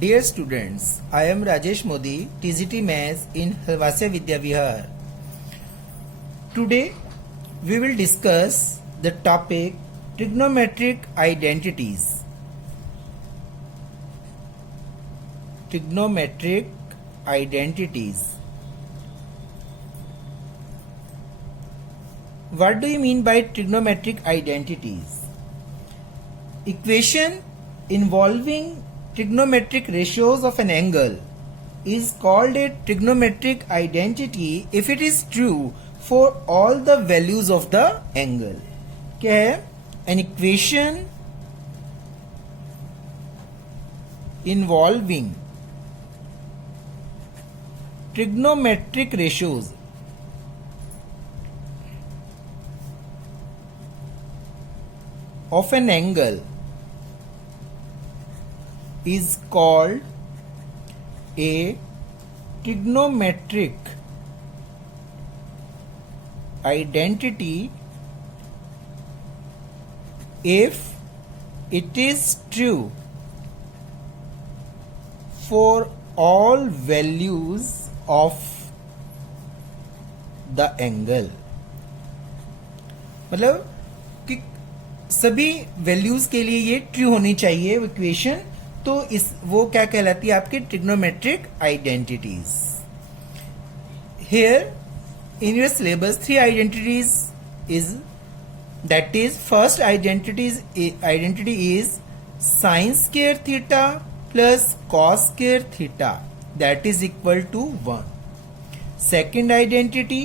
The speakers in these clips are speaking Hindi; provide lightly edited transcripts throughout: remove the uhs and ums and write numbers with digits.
Dear students, I am Rajesh Modi, TGT Maths in Halwasya Vidya Vihar. Today we will discuss the topic trigonometric identities. Trigonometric identities. What do you mean by trigonometric identities? Equation involving trigonometric ratios of an angle is called a trigonometric identity if it is true for all the values of the angle. क्या है? An equation involving trigonometric ratios of an angle is called a trigonometric identity if it is true for all values of the angle. मतलब कि सभी वैल्यूज के लिए ये ट्रू होनी चाहिए इक्वेशन, तो इस वो क्या कहलाती है आपकी trigonometric identities. Here in your syllabus 3 identities is that is first identity is sine square theta plus cos square theta that is equal to 1. Second identity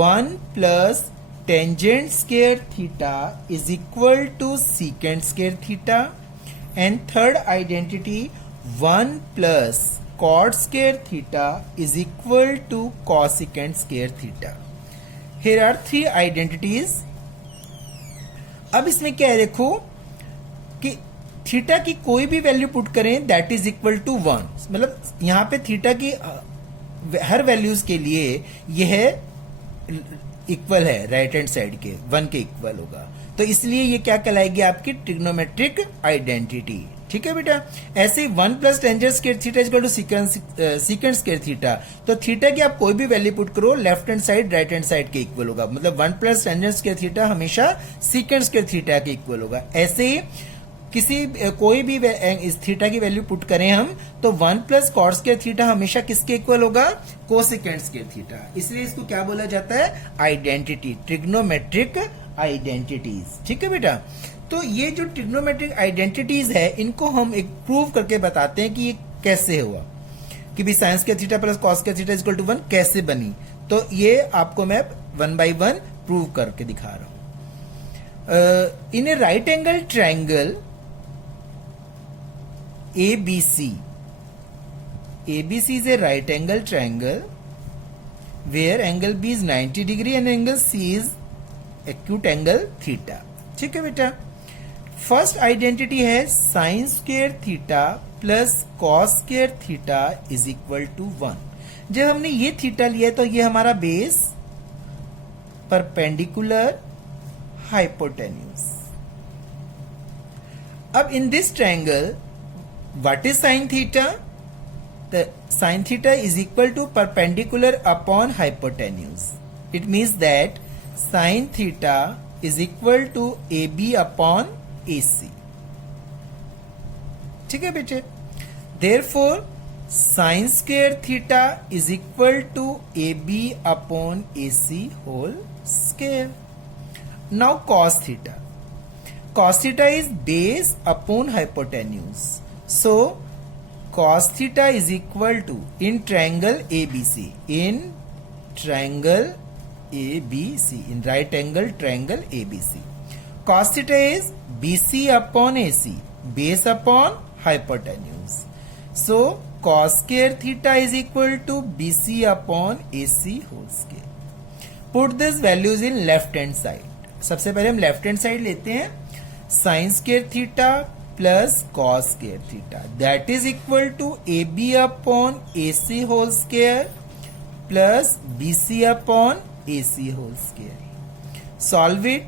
1 plus tangent square theta is equal to secant square theta. And third identity 1 plus cot square theta is equal to cosecant square theta. Here are 3 identities. अब इसमें क्या है देखो कि थीटा की कोई भी वैल्यू पुट करें दैट इज इक्वल टू 1. मतलब यहां पे थीटा की हर वैल्यूज के लिए यह इक्वल है, राइट हैंड साइड के 1 के इक्वल होगा, तो इसलिए ये क्या कहलाएगी आपकी ट्रिग्नोमेट्रिक आइडेंटिटी. ठीक है बेटा. ऐसे ही 1 plus tangent square theta is equal to secant square theta, तो थीटा की आप कोई भी वैल्यू पुट करो left hand side right hand side के इक्वल होगा. मतलब 1 प्लस टेंजेंट स्क्वायर थीटा हमेशा सीकेंट स्क्वायर थीटा के इक्वल होगा. ऐसे ही कोई भी इस थीटा की वैल्यू पुट करें हम तो 1 प्लस कॉट स्क्वायर थीटा हमेशा किसके इक्वल होगा? Cosecant square theta. इसलिए इसको क्या बोला जाता है? Identity, trigonometric identities. ठीक है बेटा. तो ये जो ट्रिग्नोमेट्रिक आइडेंटिटीज है इनको हम एक प्रूव करके बताते हैं कि ये कैसे हुआ, कि भी sine square theta plus cos square theta equal to 1 कैसे बनी. तो ये आपको मैं 1 by 1 प्रूव करके दिखा रहा हूं. In a right angle triangle ABC is a right angle triangle where angle B is 90 degree and angle C is acute angle theta. ठीक है बेटा. फर्स्ट आइडेंटिटी है sine square theta plus cos square theta is equal to 1. जब हमने ये थीटा लिया तो ये हमारा बेस परपेंडिकुलर हाइपोटेन्यूज. अब in this triangle what is sin theta? The sin theta is equal to perpendicular upon hypotenuse. It means that sin theta is equal to AB upon AC. ठीक है बेटे. Therefore sin square theta is equal to AB upon AC whole square. Now cos theta. Cos theta is base upon hypotenuse. So cos theta is equal to, in triangle ABC, in right angle triangle ABC, cos theta is BC upon AC, base upon hypotenuse. So cos square theta is equal to BC upon AC whole square. Put these values in left hand side. सबसे पहले हम लेफ्ट हैंड साइड लेते हैं. Sine square theta plus cos square theta that is equal to AB upon AC whole square plus BC upon AC whole square. Solve it.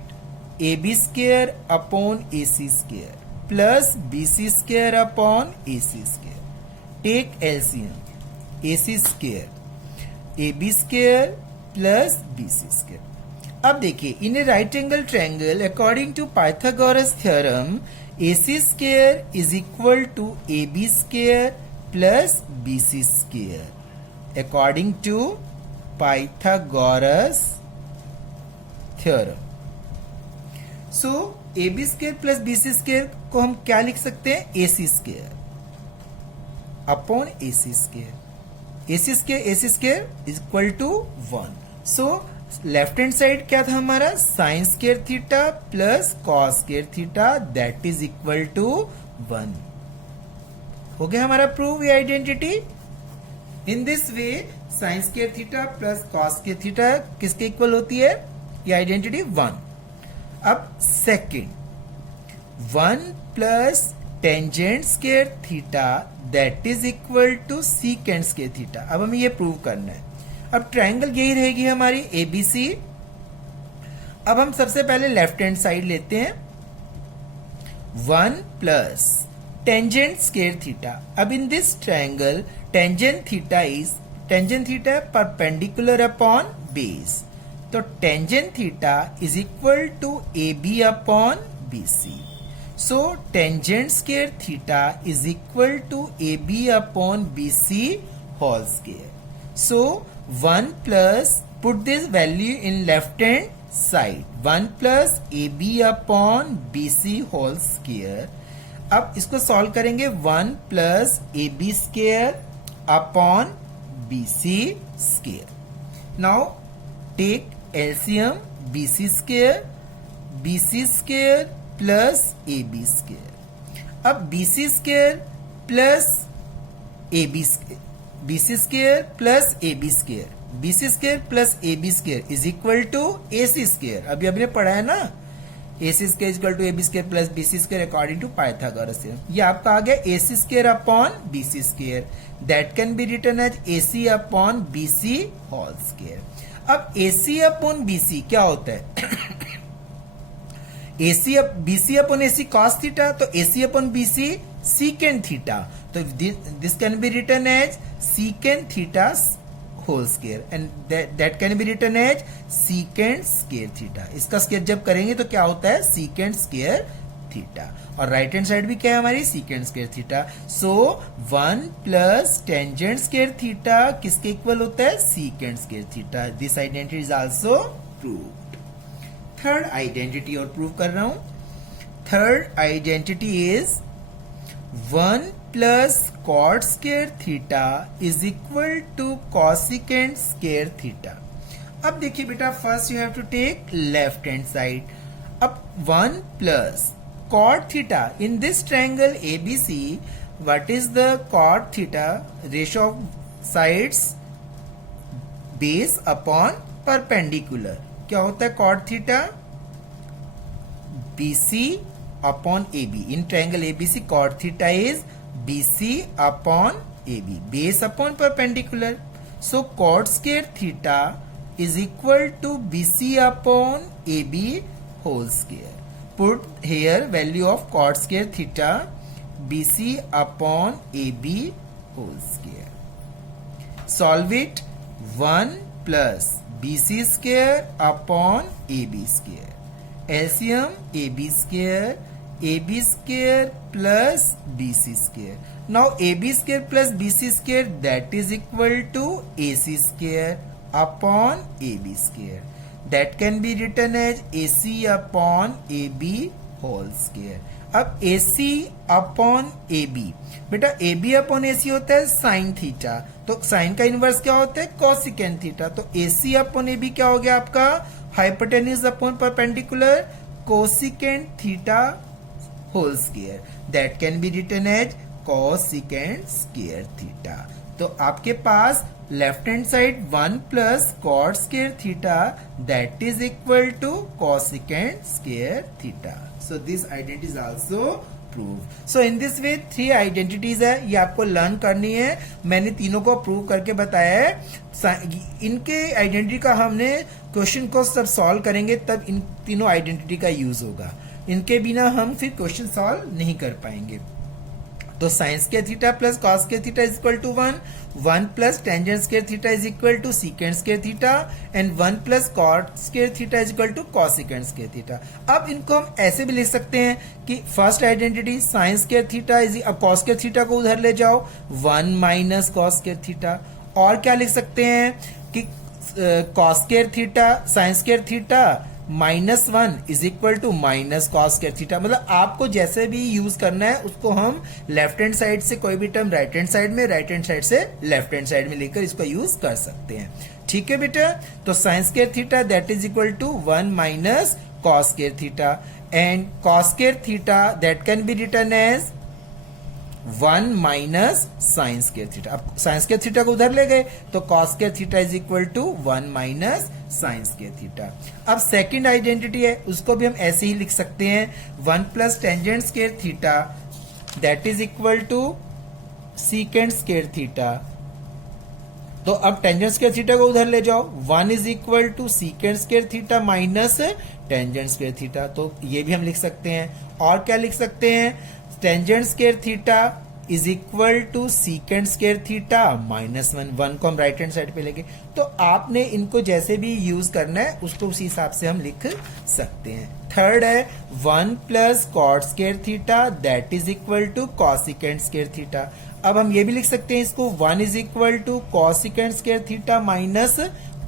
AB square upon AC square plus BC square upon AC square. Take LCM AC square AB square plus BC square. अब देखिए, in a right angle triangle according to Pythagoras theorem AC square is equal to AB square plus BC square according to Pythagoras theorem. So AB square plus BC square को हम क्या लिख सकते हैं? AC square upon AC square. AC square is equal to 1. So left hand side क्या था हमारा? Sine square theta plus cos square theta that is equal to 1. हो गया हमारा प्रूव ये identity. In this way sine square theta plus cos square theta किसके इक्वल होती है? ये आइडेंटिटी 1. अब second, 1 plus tangent square theta that is equal to secant square theta. अब हमें ये प्रूव करना है. अब ट्रायंगल यही रहेगी हमारी ABC. अब हम सबसे पहले लेफ्ट हैंड साइड लेते हैं. 1 प्लस टेंजेंट स्क्वायर थीटा. अब in this triangle tangent theta perpendicular upon base. तो tangent theta is equal to AB upon BC. So tangent square theta is equal to AB upon BC whole square. So 1 plus, put this value in left hand side, 1 plus AB upon BC whole square. अब इसको सॉल्व करेंगे. 1 plus AB square upon BC square. Now take LCM BC square plus AB square. अब BC square plus AB square, BC square plus AB square, BC square plus AB square is equal to AC square. अभी हमने पढ़ा है ना, AC square is equal to AB square plus BC square according to Pythagoras theorem. ये आपका आ गया AC square upon BC square. That can be written as AC upon BC whole square. अब AC अपॉन BC क्या होता है? BC upon AC cos theta. तो AC upon BC secant theta. तो this can be written as secant theta whole square and that can be written as secant square theta. इसका स्क्वायर जब करेंगे तो क्या होता है? secant square theta. और राइट हैंड साइड भी क्या है हमारी? secant square theta. So 1 plus tangent square theta किसके इक्वल होता है? secant square theta. This identity is also proved. Third identity और प्रूव कर रहा हूं. Third identity is 1 plus cot square theta is equal to cosecant square theta. अब देखिए बेटा, first you have to take left hand side. अब 1 plus cot theta in this triangle ABC, what is the cot theta? Ratio of sides base upon perpendicular. क्या होता है cot theta? BC upon AB. In triangle ABC cot theta is BC upon AB, base upon perpendicular. So cot square theta is equal to BC upon AB whole square. Put here value of cot square theta BC upon AB whole square. Solve it. 1 plus BC square upon AB square. LCM AB square plus BC square. Now AB square plus BC square that is equal to AC square upon AB square. That can be written as AC upon AB whole square. अब AC अपॉन AB, बेटा AB अपॉन AC होता है साइन थीटा. तो साइन का इनवर्स क्या होता है? Cosecant theta. तो AC अपॉन AB क्या हो गया आपका? Hypotenuse upon perpendicular cosecant theta whole square. That can be written as cosecant square theta. तो आपके पास left hand side 1 plus cot square theta that is equal to cosecant square theta. So this identity is also prove. So in this way 3 identities है, ये आपको लर्न करनी है. मैंने तीनों को प्रूव करके बताया है. इनके आइडेंटिटी का हमने क्वेश्चन को सब सॉल्व करेंगे तब इन तीनों आइडेंटिटी का यूज होगा. इनके बिना हम फिर क्वेश्चन सॉल्व नहीं कर पाएंगे. तो sine square theta plus cos square theta is equal to 1 plus tangent square theta is equal to secant square theta and 1 plus cot square theta is equal to cosecant square theta. अब इनको हम ऐसे भी लिख सकते हैं कि first identity sine square theta is, अब कॉस स्क्वायर थीटा को उधर ले जाओ 1 माइनस कॉस स्क्वायर थीटा, और क्या लिख सकते हैं कि cos square theta sine square theta -1 is equal to minus cos square theta. मतलब आपको जैसे भी यूज करना है उसको हम लेफ्ट हैंड साइड से कोई भी टर्म राइट हैंड साइड में, राइट हैंड साइड से लेफ्ट हैंड साइड में लेकर इसको यूज कर सकते हैं। ठीक है बेटा, तो sine square theta that is equal to 1 minus cos square theta and cos square theta that can be written as 1 minus sine square theta. अब साइन स्क्वायर थीटा को उधर ले गए तो cos square theta is equal to 1 minus sine square theta. अब सेकंड आइडेंटिटी है उसको भी हम ऐसे ही लिख सकते हैं 1 plus tangent square theta that is equal to secant square theta. तो अब टेंजेंट स्क्वायर थीटा को उधर ले जाओ 1 is equal to secant square theta minus tangent square theta, तो ये भी हम लिख सकते हैं। और क्या लिख सकते हैं, tangent square theta is equal to secant square theta -1 को हम राइट हैंड साइड पे लेंगे। तो आपने इनको जैसे भी यूज करना है उसको उसी हिसाब से हम लिख सकते हैं। थर्ड है 1 plus cot square theta that is equal to cosecant square theta. अब हम ये भी लिख सकते हैं इसको 1 is equal to cosecant square theta minus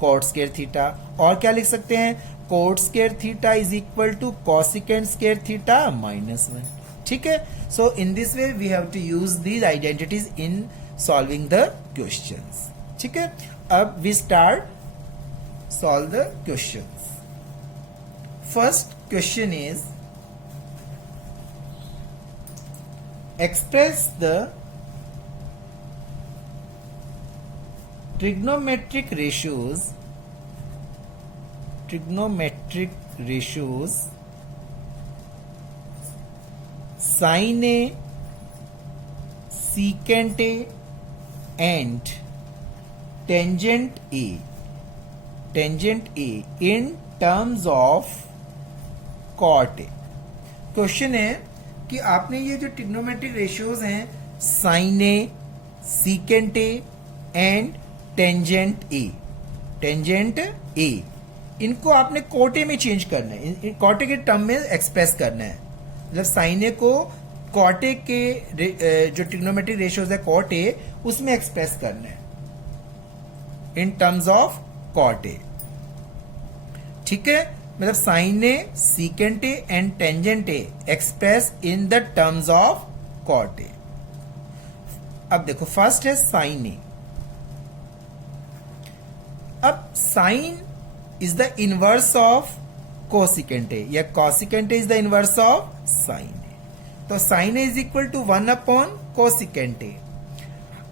cot square theta. और क्या लिख सकते हैं, cot square theta is equal to cosecant square theta -1। ठीक है, so in this way we have to use these identities in solving the questions. ठीक है, अब we start solve the questions. First question is express the trigonometric ratios sin A, secant A and tangent A in terms of cot A। Question है कि आपने ये जो ट्रिग्नोमेट्रिक रेशियोज हैं sin A, secant A and tangent ए, इनको आपने कोटे में चेंज करना है, कोटे के टर्म में एक्सप्रेस करना है। मतलब साइन ए को कोटे के जो ट्रिग्नोमेट्रिक रेशियोज है कोट ए उसमें एक्सप्रेस करना है in terms of cot A. ठीक है, मतलब sine A, secant A and tangent A express in the terms of cot A. अब देखो फर्स्ट है साइन ए। अब sine is the inverse of cosecant A या cosecant A is the inverse of sine A. तो sine A is equal to 1 upon cosecant A.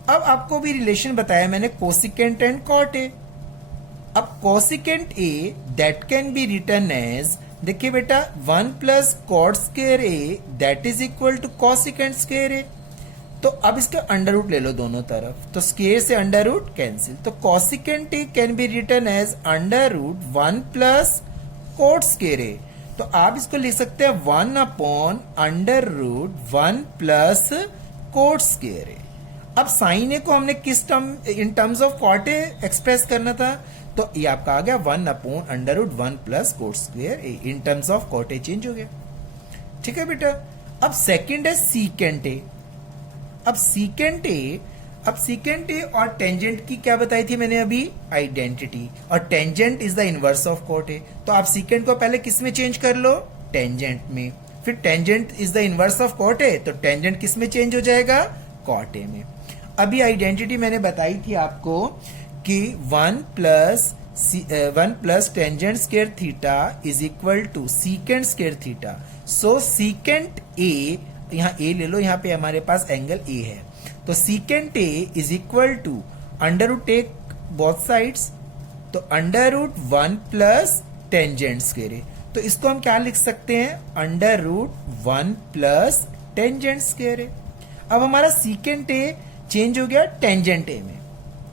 अब आपको भी रिलेशन बताया मैंने कोसिकेंट एंड कॉट ए। अब cosecant A that can be written as, देखिए बेटा 1 plus cot square A that is equal to cosecant square A. तो अब इसका अंडर रूट ले लो दोनों तरफ, तो स्क्वायर से अंडर रूट कैंसिल, तो cosecant A can be written as under root 1 plus cot square A. तो आप इसको लिख सकते हैं 1 upon under root 1 plus cot square A. अब साइन ए को हमने किस term in terms of cot A express करना था, तो ये आपका आ गया 1 upon under root 1 plus cot square A. In terms of cot A change हो गया। ठीक है बेटा, अब सेकेंड है सीकेंट ए। अब सीकेंट ए और टेंजेंट की क्या बताई थी मैंने अभी, आइडेंटिटी, और tangent is the inverse of cot A. तो आप सीकेंट को पहले किस में चेंज कर लो, टेंजेंट में। फिर tangent is the inverse of cot A, तो टेंजेंट किस में चेंज हो जाएगा, कॉट ए में। अभी आइडेंटिटी मैंने बताई थी आपको कि 1 plus tangent square theta is equal to secant square theta. So secant A, यहाँ ए ले लो, यहाँ पे हमारे पास एंगल ए है, तो secant A is equal to under root take both sides, तो under root 1 plus tangent square A. तो इसको हम क्या लिख सकते हैं, under root 1 plus tangent square A. अब हमारा सीकेंट ए चेंज हो गया टेंजेंट ए में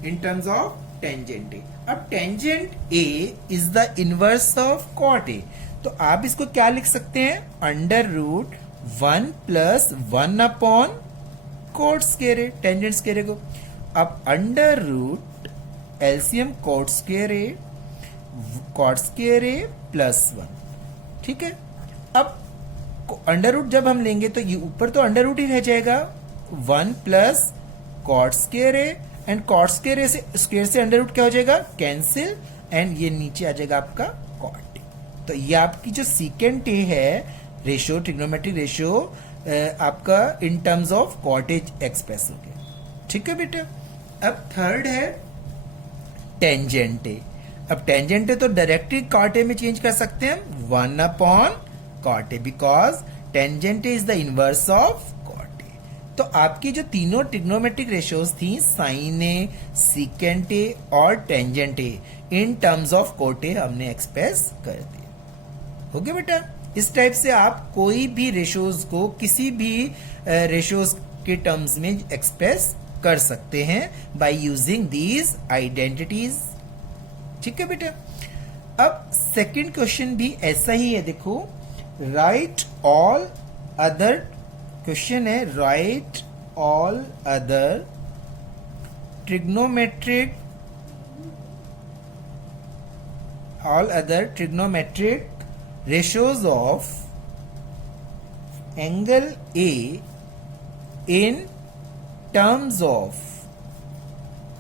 in terms of tangent A. अब tangent A is the inverse of cot A, तो आप इसको क्या लिख सकते हैं, under root 1 plus 1 upon cot square A, tangent square A को। अब under root LCM cot square A plus 1, ठीक है। अब अंडर रूट जब हम लेंगे तो ये ऊपर तो अंडर रूट ही रह जाएगा, 1 plus cot square A, and cot square A से स्क्वायर से अंडर रूट क्या हो जाएगा, कैंसिल, एंड ये नीचे आ जाएगा आपका कॉट ए। तो ये आपकी जो सीकेंट ए है रेशियो, ट्रिग्नोमेट्रिक रेशियो आपका in terms of cot A express हो गया, ठीक है बेटा। अब थर्ड है टेंजेंट ए। अब टेंजेंट ए तो डायरेक्टली कॉट ए में चेंज कर सकते हैं, 1 upon cot A, because tangent A is the inverse of cot A. तो आपकी जो तीनों ट्रिग्नोमेट्रिक रेशियोज थी, साइन ए, सीकेंट ए और tangent A, in terms of cot A हमने एक्सप्रेस कर दिया। हो गया बेटा। इस टाइप से आप कोई भी रेशियोज को किसी भी रेशियोज के टर्म्स में एक्सप्रेस कर सकते हैं बाय यूजिंग दीज आइडेंटिटीज, ठीक है बेटा। अब सेकंड क्वेश्चन भी ऐसा ही है, देखो, राइट ऑल अदर, क्वेश्चन है right all other trigonometric ratios of angle A in terms of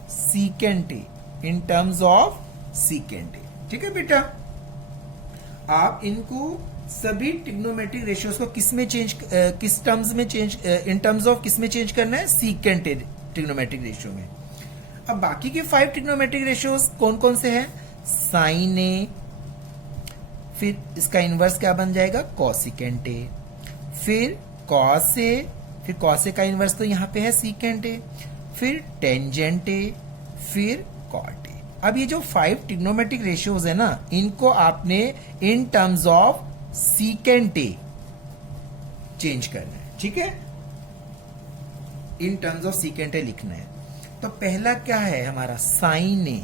secant A, in terms of secant A, ठीक है बेटा। आप इनको सभी ट्रिग्नोमेट्रिक रेशियोज को किस में चेंज, किस टर्म्स में चेंज, इन टर्म्स ऑफ किस में चेंज करना है, सीकेंट ए ट्रिग्नोमेट्रिक रेशियो में। अब बाकी के 5 ट्रिग्नोमेट्रिक रेशियोज कौन कौन से हैं, साइन ए, फिर इसका इनवर्स क्या बन जाएगा, कॉसिकेंट ए, फिर कॉस ए, फिर कॉस ए का इनवर्स तो यहां पे है सीकेंट ए, फिर टेंजेंट ए, फिर कॉट ए। अब ये जो 5 ट्रिग्नोमेट्रिक रेशियोज है ना, इनको आपने इन terms of secant A change करना है, ठीक है, इन टर्म्स ऑफ सीकेंट ए लिखना है। तो पहला क्या है हमारा, साइन ए,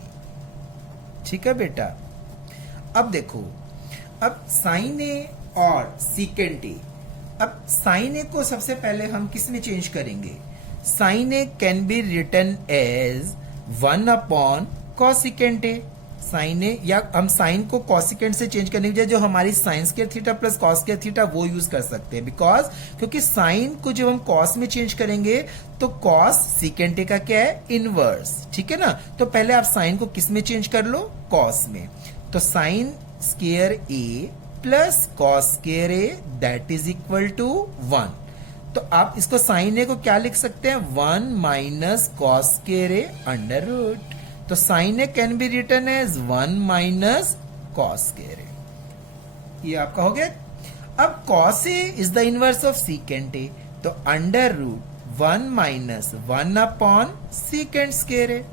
ठीक है बेटा। अब देखो, अब साइन ए और सीकेंट ए, अब साइन ए को सबसे पहले हम किस में चेंज करेंगे, sine A can be written as 1 upon cosecant A. Sine A, या हम साइन को कॉसिकेंट से चेंज करने की बजाय जो हमारी sign square theta plus cos square theta वो यूज कर सकते हैं, बिकॉज क्योंकि साइन को जब हम कॉस में चेंज करेंगे तो कॉस सीकेंट ए का क्या है, इनवर्स, ठीक है ना। तो पहले आप साइन को किस में चेंज कर लो, कॉस में। तो sine square A plus cos square A that is equal to 1। तो आप इसको साइन ए को क्या लिख सकते हैं, 1 minus cos square A under root. तो sine A can be written as 1 minus cos square A, ये आपका हो गया। अब cos A is the inverse of secant A, तो under root 1 minus 1 upon secant square A,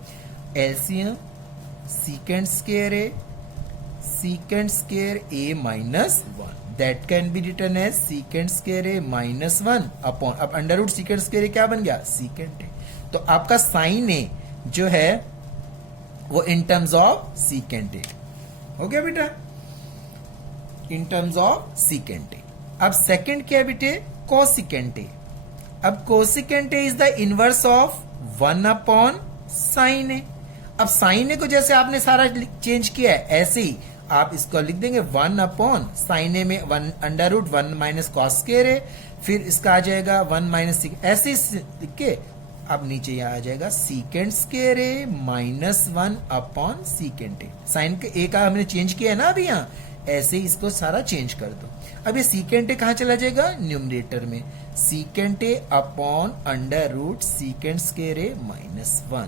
LCM secant square A, secant square a minus 1, that can be written as secant square a minus 1 upon, अब under root secant square a क्या बन गया, secant a। तो आपका sin a जो है वो in terms of secant a हो गया बेटा, in terms of secant a। अब सेकंड क्या है बेटे, cosecant a। अब cosecant a is the inverse of 1 upon sin a। अब sin a को जैसे आपने सारा चेंज किया है, ऐसे ही आप इसको लिख देंगे 1 अपॉन साइन ए में 1 under root 1 minus cos square है, फिर इसका आ जाएगा 1 माइनस, ऐसे लिख के अब नीचे यहाँ आ जाएगा secant square A minus 1 upon secant A. Sine के ए का हमने चेंज किया है ना अभी यहाँ, ऐसे ही इसको सारा चेंज कर दो। अब ये सीकेंट ए कहाँ चला जाएगा, न्यूमरेटर में, secant A upon under root secant square A minus 1।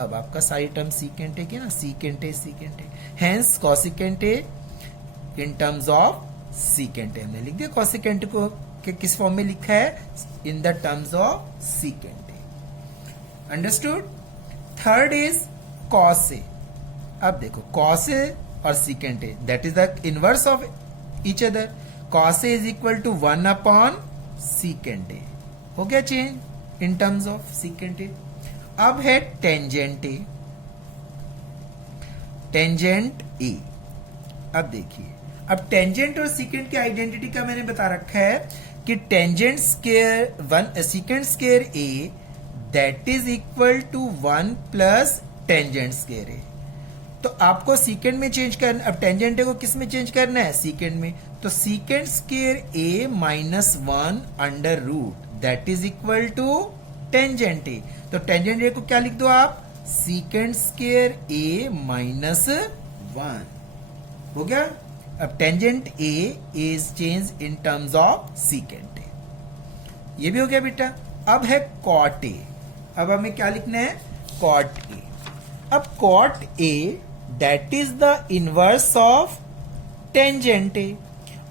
अब आपका सारी टर्म सीकेंट ए के ना, secant A secant A, hence cosecant A in terms of secant A हमने लिख दिया। कॉसिकेंट को के किस फॉर्म में लिखा है, in the terms of secant A, understood. Third is cos A. अब देखो कॉस ए और secant A that is the inverse of each other, cos A is equal to 1 upon secant A, हो गया change in terms of secant A. अब है टेंजेंट ए, टेंजेंट ए। अब देखिए, अब टेंजेंट और सीकेंट की आइडेंटिटी का मैंने बता रखा है कि tangent square 1 secant square A that is equal to 1 plus tangent square A. तो आपको सीकेंड में चेंज करना, अब टेंजेंट ए को किस में चेंज करना है, सीकेंड में। तो secant square A minus 1 under root that is equal to tangent A. तो टेंजेंट ए को क्या लिख दो आप, सीकेंड स्क्वायर ए माइनस 1 हो गया। अब tangent A is change in terms of secant ए, ये भी हो गया बेटा। अब है कॉट ए, अब हमें क्या लिखना है, कॉट ए। अब cot A that is the inverse of tangent A,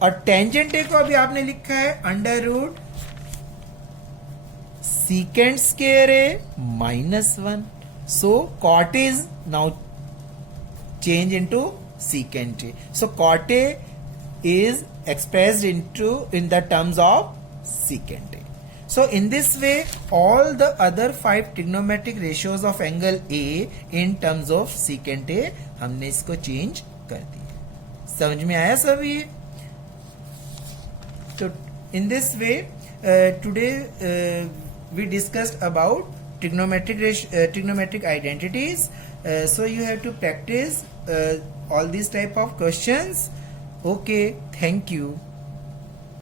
और टेंजेंट ए को अभी आपने लिखा है under root secant square A minus 1। So cot is now change into secant a. So cot a is expressed in the terms of secant a. So in this way all the other 5 trigonometric ratios of angle A in terms of secant a हमने इसको चेंज कर दिया। समझ में आया सभी? तो in this way today we discussed about trigonometric identities. So you have to practice all these type of questions. Okay, thank you.